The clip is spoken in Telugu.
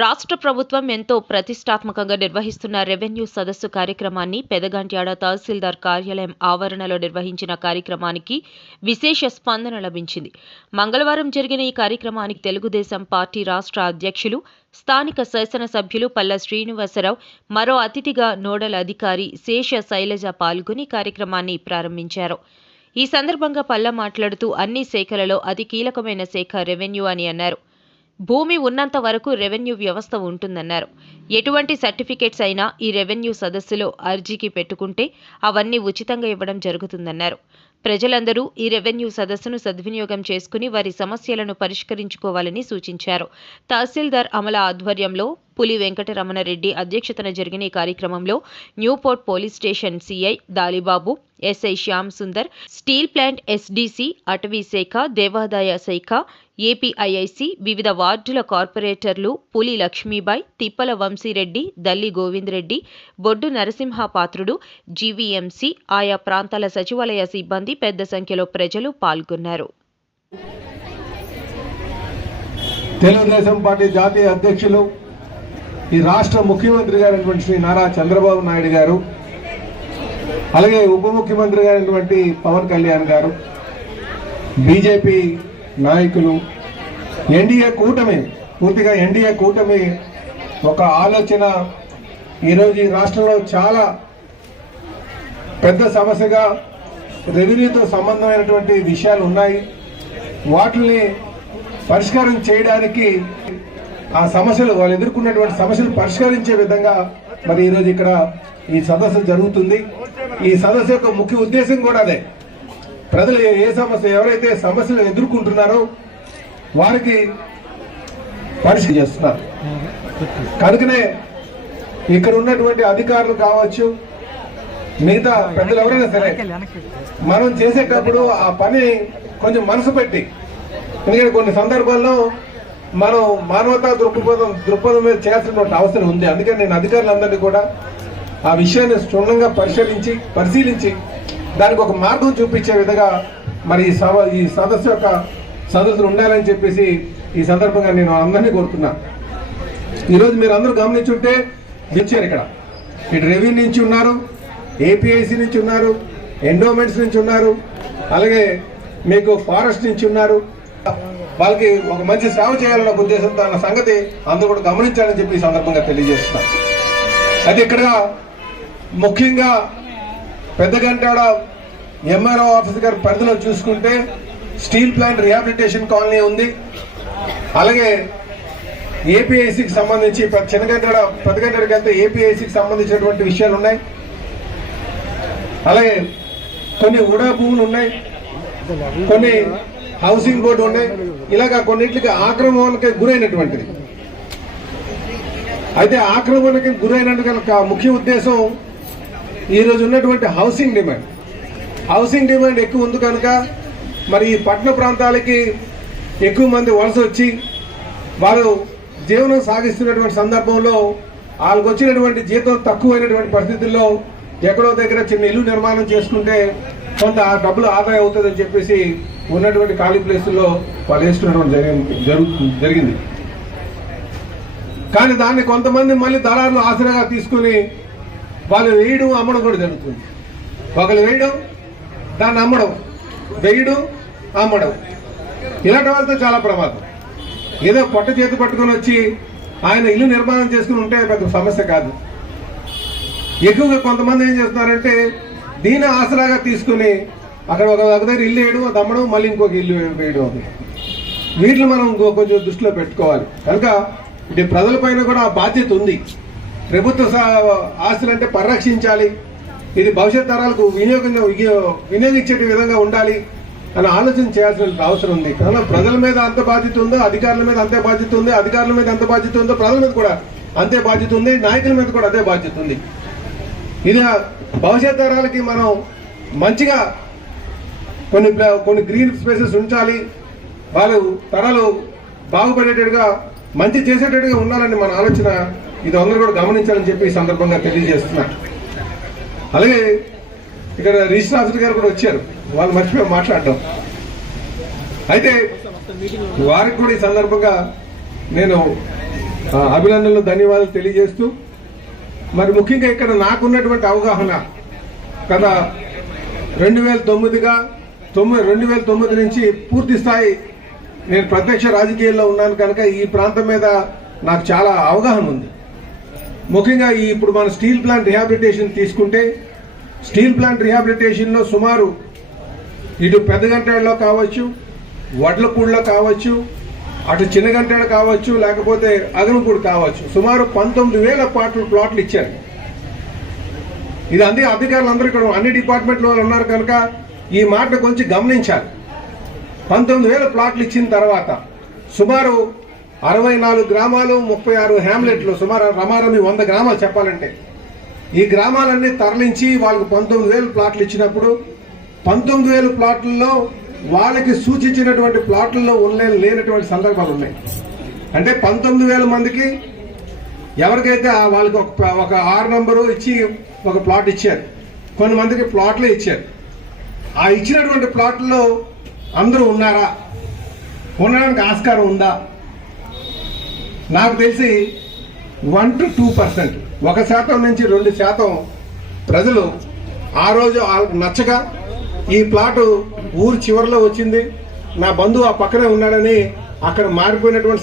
రాష్ట్ర ప్రభుత్వం ఎంతో ప్రతిష్టాత్మకంగా నిర్వహిస్తున్న రెవెన్యూ సదస్సు కార్యక్రమాన్ని పెదగంట్యాడ తహసీల్దార్ కార్యాలయం ఆవరణలో నిర్వహించిన కార్యక్రమానికి విశేష స్పందన లభించింది. మంగళవారం జరిగిన ఈ కార్యక్రమానికి తెలుగుదేశం పార్టీ రాష్ట్ర అధ్యక్షులు స్థానిక శాసనసభ్యులు పల్ల శ్రీనివాసరావు మరో అతిథిగా నోడల్ అధికారి శేష శైలజ పాల్గొని కార్యక్రమాన్ని ప్రారంభించారు. ఈ సందర్భంగా పల్ల మాట్లాడుతూ అన్ని శాఖలలో అతి కీలకమైన శాఖ రెవెన్యూ అని అన్నారు. భూమి ఉన్నంత వరకు రెవెన్యూ వ్యవస్థ ఉంటుందన్నారు. ఎటువంటి సర్టిఫికేట్స్ అయినా ఈ రెవెన్యూ సదస్సులో అర్జీకి పెట్టుకుంటే అవన్నీ ఉచితంగా ఇవ్వడం జరుగుతుందన్నారు. ప్రజలందరూ ఈ రెవెన్యూ సదస్సును సద్వినియోగం చేసుకుని వారి సమస్యలను పరిష్కరించుకోవాలని సూచించారు. తహసీల్దార్ అమల ఆధ్వర్యంలో పులి వెంకటరమణరెడ్డి అధ్యక్షతన జరిగిన ఈ కార్యక్రమంలో Newport police station CI Dalibabu SI Shyam Sundar steel plant SDC అటవీ శాఖ దేవాదాయ శాఖ ఏపీఐఐసి వివిధ వార్డుల కార్పొరేటర్లు పులి లక్ష్మీబాయ్ తిప్పల వంశీరెడ్డి దల్లి గోవిందరెడ్డి బొడ్డు నరసింహ పాత్రుడు జీవీఎంసీ ఆయా ప్రాంతాల సచివాలయ సిబ్బంది పెద్ద సంఖ్యలో ప్రజలు పాల్గొన్నారు. తెలుగుదేశం పార్టీ జాతీయ అధ్యక్షులు ఈ రాష్ట్ర ముఖ్యమంత్రి గారైనటువంటి శ్రీ నారా చంద్రబాబు నాయుడు గారు అలాగే ఉప ముఖ్యమంత్రి గారైనటువంటి పవన్ కళ్యాణ్ గారు బీజేపీ నాయకులు ఎన్డీఏ కూటమి పూర్తిగా ఎన్డీఏ కూటమి ఒక ఆలోచన. ఈరోజు ఈ రాష్ట్రంలో చాలా పెద్ద సమస్యగా రెవెన్యూతో సంబంధమైనటువంటి విషయాలు ఉన్నాయి. వాటిని పరిష్కారం చేయడానికి ఆ సమస్యలు వాళ్ళు ఎదుర్కొన్నటువంటి సమస్యలు పరిష్కరించే విధంగా మరి ఈరోజు ఇక్కడ ఈ సదస్సు జరుగుతుంది. ఈ సదస్సు యొక్క ముఖ్య ఉద్దేశం కూడా అదే. ప్రజలు ఏ- సమస్య ఎవరైతే సమస్యలు ఎదుర్కొంటున్నారో వారికి పరిష్కరి చేస్తున్నారు. కనుకనే ఇక్కడ ఉన్నటువంటి అధికారులు కావచ్చు మిగతా పెద్దలు ఎవరైనా సరే మనం చేసేటప్పుడు ఆ పని కొంచెం మనసు పెట్టి ఎందుకంటే కొన్ని సందర్భాల్లో మనం మానవతా దృక్పథం దృక్పథం మీద చేయాల్సినటువంటి అవసరం ఉంది. అందుకని నేను అధికారులందరినీ కూడా ఆ విషయాన్ని క్షుణ్ణంగా పరిశీలించి పరిశీలించి దానికి ఒక మార్గం చూపించే విధంగా మరి ఈ సభ ఈ సదస్సు యొక్క సదస్సులు ఉండాలని చెప్పేసి ఈ సందర్భంగా నేను అందరినీ కోరుతున్నా. ఈరోజు మీరు అందరూ గమనించుంటే వచ్చారు ఇక్కడ. ఇటు రెవెన్యూ నుంచి ఉన్నారు ఏపీఐసి నుంచి ఉన్నారు ఎండోమెంట్స్ నుంచి ఉన్నారు అలాగే మీకు ఫారెస్ట్ నుంచి ఉన్నారు. వాళ్ళకి ఒక మంచి సేవ చేయాలన్న ఉద్దేశంతో అన్న సంగతి అందరూ కూడా గమనించాలని చెప్పి ఈ సందర్భంగా తెలియజేస్తున్నాను అయితే ఇక్కడ ముఖ్యంగా పెద్దగంటాడ ఎంఆర్ఓ ఆఫీస్ గారి పరిధిలో చూసుకుంటే స్టీల్ ప్లాంట్ రిహాబిలిటేషన్ కాలనీ ఉంది. అలాగే ఏపీఐసికి సంబంధించి పెద్ద చిన్నగంటాడ పెద్దగంటాడికి వెళ్తే ఏపీఐసికి సంబంధించినటువంటి విషయాలు ఉన్నాయి. అలాగే కొన్ని ఉడా భూములు ఉన్నాయి. కొన్ని హౌసింగ్ బోర్డు ఉన్నాయి ఇలాగా కొన్నింటికి ఆక్రమణకి గురైనటువంటిది. అయితే ఆక్రమణకి గురైనట్టు కనుక ముఖ్య ఉద్దేశం ఈరోజు ఉన్నటువంటి హౌసింగ్ డిమాండ్. హౌసింగ్ డిమాండ్ ఎక్కువ ఉంది కనుక మరి ఈ పట్టణ ప్రాంతాలకి ఎక్కువ మంది వలస వచ్చి వారు జీవనం సాగిస్తున్నటువంటి సందర్భంలో వాళ్ళకి వచ్చినటువంటి జీతం తక్కువైనటువంటి పరిస్థితుల్లో ఎక్కడో దగ్గర చిన్న ఇల్లు నిర్మాణం చేసుకుంటే కొంత ఆ డబ్బులు ఆదాయం అవుతుందని చెప్పేసి ఉన్నటువంటి ఖాళీ ప్లేసుల్లో వాళ్ళు వేసుకున్నటువంటి జరిగింది జరుగు- జరిగింది. కానీ దాన్ని కొంతమంది మళ్ళీ దళారులు ఆసరాగా తీసుకుని వాళ్ళు వేయడం అమ్మడం కూడా జరుగుతుంది. ఒకరు వేయడం దాన్ని అమ్మడం. వేయడం అమ్మడం. ఇలాంటి వాళ్ళతో చాలా ప్రమాదం. ఏదో పొట్ట చేతి పట్టుకొని వచ్చి ఆయన ఇల్లు నిర్మాణం చేసుకుని ఉంటే పెద్ద సమస్య కాదు. ఎక్కువగా కొంతమంది ఏం చేస్తున్నారంటే దీని ఆసరాగా తీసుకుని అక్కడ ఒక దగ్గర ఇల్లు వేయడం అది మళ్ళీ ఇంకొక ఇల్లు వేయడం అది. వీటిని మనం ఇంకో కొంచెం దృష్టిలో పెట్టుకోవాలి. కనుక ఇది ప్రజల పైన కూడా ఆ బాధ్యత ఉంది. ప్రభుత్వ సా- ఆస్తులంటే పరిరక్షించాలి. ఇది భవిష్యత్ తరాలకు వినియోగం వినియోగించే విధంగా ఉండాలి అని ఆలోచన చేయాల్సిన అవసరం ఉంది. కానీ ప్రజల మీద అంత బాధ్యత ఉందో అధికారుల మీద అంతే బాధ్యత ఉంది అధికారుల మీద ఎంత బాధ్యత ఉందో ప్రజల మీద కూడా అంతే బాధ్యత ఉంది నాయకుల మీద కూడా అదే బాధ్యత ఉంది. ఇది భవిష్యత్ తరాలకి మనం మంచిగా కొన్ని కొన్ని గ్రీన్ స్పేసెస్ ఉంచాలి. వాళ్ళు తరలు బాగుపడేటట్టుగా మంచి చేసేటట్టుగా ఉండాలని మన ఆలోచన ఇది అందరూ కూడా గమనించాలని చెప్పి ఈ సందర్భంగా తెలియజేస్తున్నా. అలాగే ఇక్కడ రిజిస్టర్ ఆఫీసర్ గారు కూడా వచ్చారు. వాళ్ళు మర్చిపోయి మాట్లాడడం. అయితే వారికి కూడా ఈ సందర్భంగా నేను ఆ, అభినందనలు ధన్యవాదాలు తెలియజేస్తూ మరి ముఖ్యంగా ఇక్కడ నాకున్నటువంటి అవగాహన. కదా రెండు వేల తొమ్మిదిగా తొమ్మిది రెండు వేల తొమ్మిది నుంచి పూర్తి స్థాయి నేను ప్రత్యక్ష రాజకీయాల్లో ఉన్నాను కనుక ఈ ప్రాంతం మీద నాకు చాలా అవగాహన ఉంది. ముఖ్యంగా ఈ ఇప్పుడు మన స్టీల్ ప్లాంట్ రిహాబిలిటేషన్ తీసుకుంటే స్టీల్ ప్లాంట్ రిహాబిలిటేషన్లో సుమారు ఇటు పెద్దగంటలో కావచ్చు వడ్లపూడిలో కావచ్చు అటు చిన్నగంటాడు కావచ్చు లేకపోతే అగనపూడి కావచ్చు. సుమారు పంతొమ్మిది వేల పాటలు ప్లాట్లు ఇచ్చారు. ఇది అందుకే అధికారులు అందరూ ఇక్కడ అన్ని డిపార్ట్మెంట్ల వాళ్ళు ఉన్నారు కనుక ఈ మాట కొంచెం గమనించాలి. పంతొమ్మిది వేల ప్లాట్లు ఇచ్చిన తర్వాత సుమారు అరవై నాలుగు గ్రామాలు ముప్పై ఆరు హ్యామ్లెట్లు సుమారు రమారమి వంద గ్రామాలు చెప్పాలంటే ఈ గ్రామాలన్నీ తరలించి వాళ్ళకు పంతొమ్మిది వేలు ప్లాట్లు ఇచ్చినప్పుడు పంతొమ్మిది వేలు ప్లాట్లలో వాళ్ళకి సూచించినటువంటి ప్లాట్లలో ఉండే లేనటువంటి సందర్భాలు ఉన్నాయి. అంటే పంతొమ్మిది వేల మందికి ఎవరికైతే ఆ వాళ్ళకి ఒక ఒక ఆరు నంబరు ఇచ్చి ఒక ప్లాట్ ఇచ్చారు కొంతమందికి ప్లాట్లే ఇచ్చారు. ఆ ఇచ్చినటువంటి ప్లాట్లో అందరూ ఉన్నారా? ఉండడానికి ఆస్కారం ఉందా? నాకు తెలిసి వన్ టు టూ పర్సెంట్. ఒక శాతం నుంచి రెండు శాతం ప్రజలు ఆ రోజు వాళ్ళకి నచ్చక ఈ ప్లాటు ఊరు చివరిలో వచ్చింది. నా బంధువు ఆ పక్కనే ఉన్నాడని అక్కడ మారిపోయినటువంటి